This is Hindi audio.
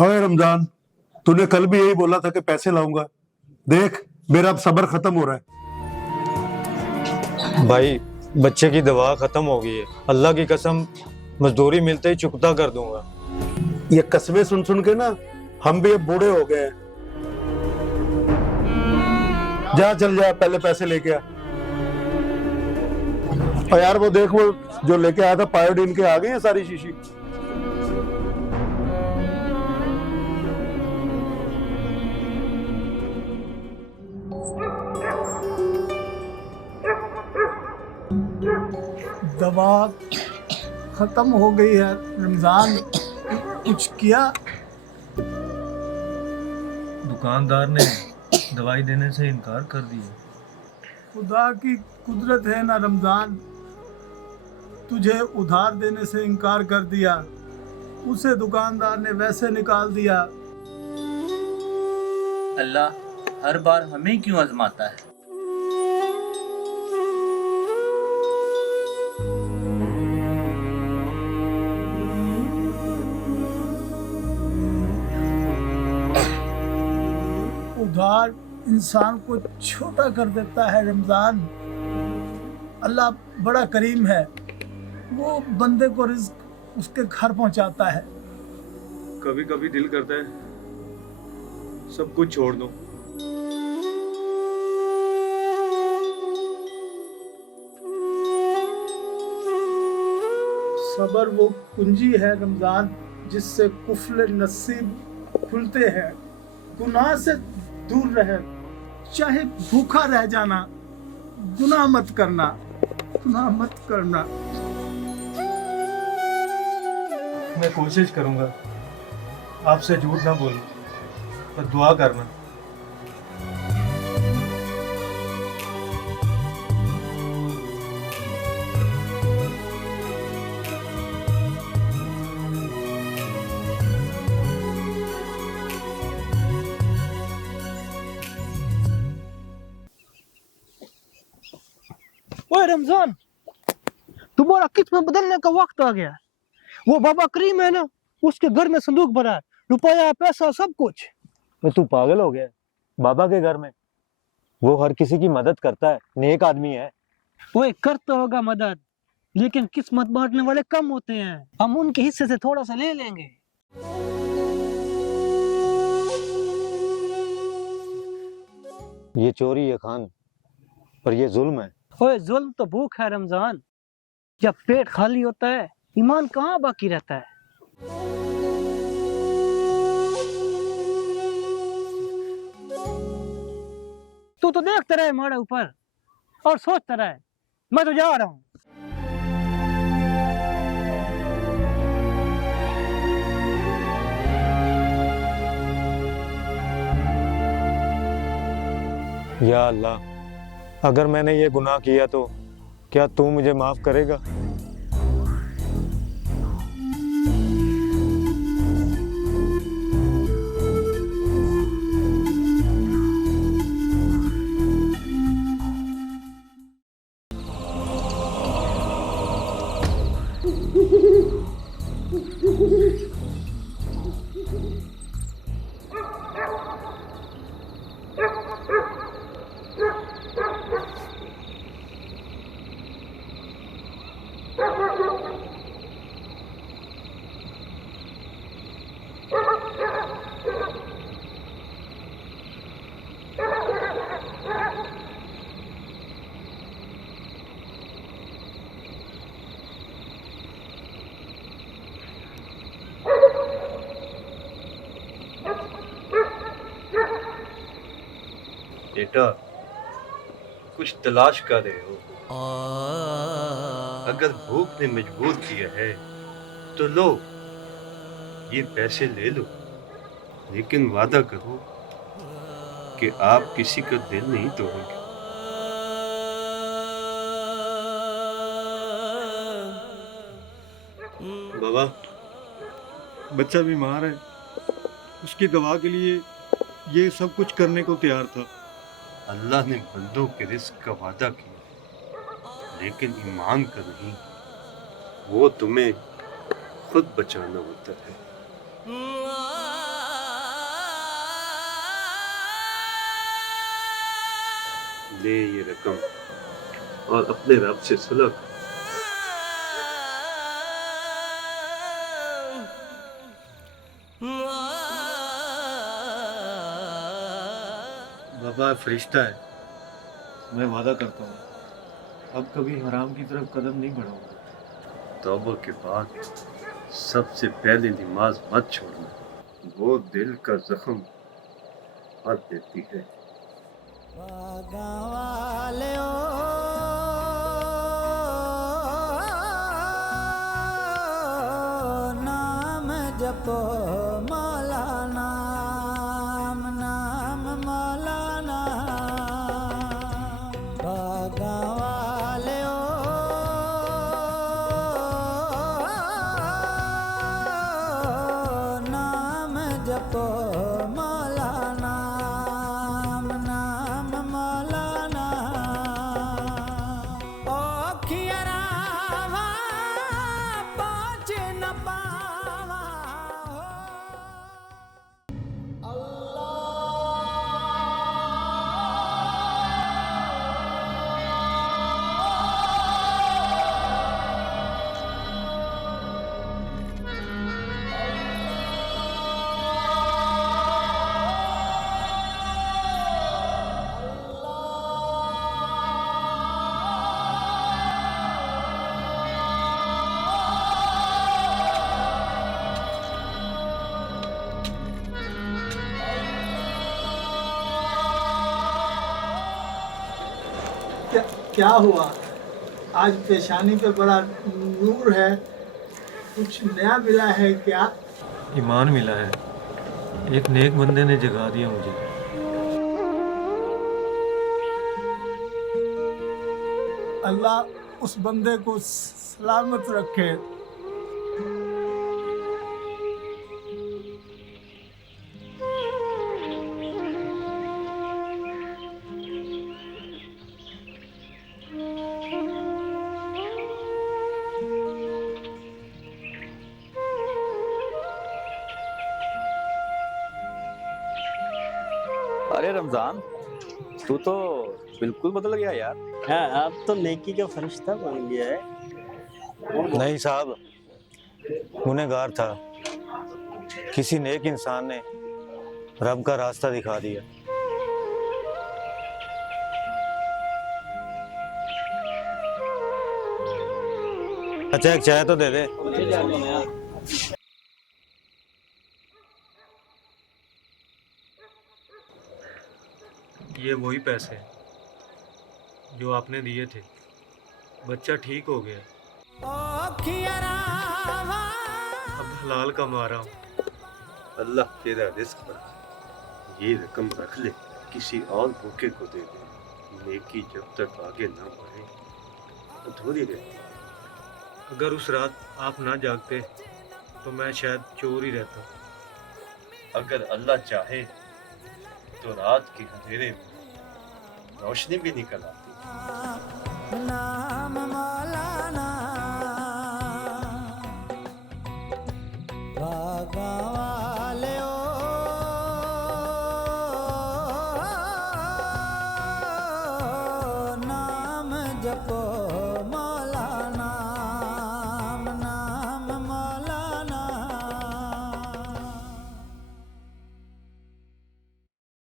ओए रमजान, तूने कल भी यही बोला था कि पैसे लाऊंगा। देख, मेरा अब सब्र खत्म हो रहा है। भाई, बच्चे की दवा खत्म हो गई है। अल्लाह की कसम, मजदूरी मिलते ही चुकता कर दूंगा। ये कस्में सुन सुन के ना हम भी अब बूढ़े हो गए हैं। जा, चल जा, पहले पैसे लेके आ। और यार वो देख, वो जो लेके आया था पायोडीन के, आ गई है सारी शीशी। दवा खत्म हो गई है रमजान, कुछ किया? दुकानदार ने दवाई देने से इनकार कर दिया। खुदा की कुदरत है ना रमजान, तुझे उधार देने से इनकार कर दिया, उसे दुकानदार ने वैसे निकाल दिया। अल्लाह हर बार हमें क्यों आजमाता है? उधार इंसान को छोटा कर देता है रमजान। अल्लाह बड़ा करीम है, वो बंदे को रिज्क उसके घर पहुंचाता है। कभी कभी दिल करता है सब कुछ छोड़ दो। सबर वो कुंजी है रमजान, जिससे कुफल नसीब खुलते हैं। गुनाह से दूर रहे, चाहे भूखा रह जाना, गुनाह मत करना, गुनाह मत करना। मैं कोशिश करूंगा आपसे झूठ ना बोलूं, पर दुआ करना। ओए रमजान, तुम्हारा किस्मत बदलने का वक्त आ गया। वो बाबा करीम है ना, उसके घर में संदूक भरा है, रुपया पैसा सब कुछ। तो तू पागल हो गया? बाबा के घर में? वो हर किसी की मदद करता है, नेक आदमी है। ओए करता होगा मदद, लेकिन किस्मत बांटने वाले कम होते हैं। हम उनके हिस्से से थोड़ा सा ले लेंगे। ये चोरी है खान, पर ये जुल्म है। ओए जुल्म तो भूख है रमजान, जब पेट खाली होता है ईमान कहाँ बाकी रहता है। तू तो देखता रहे हमारे ऊपर और सोचता रहे। मैं तो जा रहा हूँ। या अल्लाह, अगर मैंने ये गुनाह किया तो क्या तू मुझे माफ करेगा? बेटा, कुछ तलाश कर रहे हो? अगर भूख ने मजबूर किया है तो लो, ये पैसे ले लो, लेकिन वादा करो कि आप किसी का दिल नहीं तोड़ोगे। बाबा, बच्चा बीमार है, उसकी दवा के लिए ये सब कुछ करने को तैयार था। अल्लाह ने बंदों के रिस्क का वादा किया, लेकिन ईमान का नहीं। वो तुम्हें खुद बचाना होता है। ले ये रकम और अपने रब से सुलह कर। बाबा फरिश्ता है, मैं वादा करता हूँ अब कभी हराम की तरफ कदम नहीं बढ़ाऊंगा। तौबा के बाद सबसे पहले नमाज मत छोड़ना, वो दिल का जख्म हद देती है। नाम जपो मौला नाम नाम मौला नाम बागा वाले ओ नाम जपो मौला नाम नाम मौला नाम ओ खियरावा पहुंच न पावा क्या हुआ? आज पेशानी पे बड़ा नूर है, कुछ नया मिला है क्या? ईमान मिला है, एक नेक बंदे ने जगा दिया मुझे। अल्लाह उस बंदे को सलामत रखे। अरे रमजान, तू तो बिल्कुल बदल गया यार। हाँ, अब तो नेकी का फरिश्ता बन गया है। नहीं साहब, गुनहगार था, किसी नेक इंसान ने रब का रास्ता दिखा दिया। अच्छा एक चाय तो दे दे। ये वही पैसे हैं जो आपने दिए थे, बच्चा ठीक हो गया, अब हलाल कमा रहा हूँ। अल्लाह तेरा रिस्क बढ़ा, ये रकम रख ले, किसी और भूखे को दे दे। नेकी जब तक आगे ना बढ़े अधूरी रहती है। अगर उस रात आप ना जागते तो मैं शायद चोर ही रहता। अगर अल्लाह चाहे तो रात के अंधेरे में रोशनी भी निकल आती। नाम मौलाना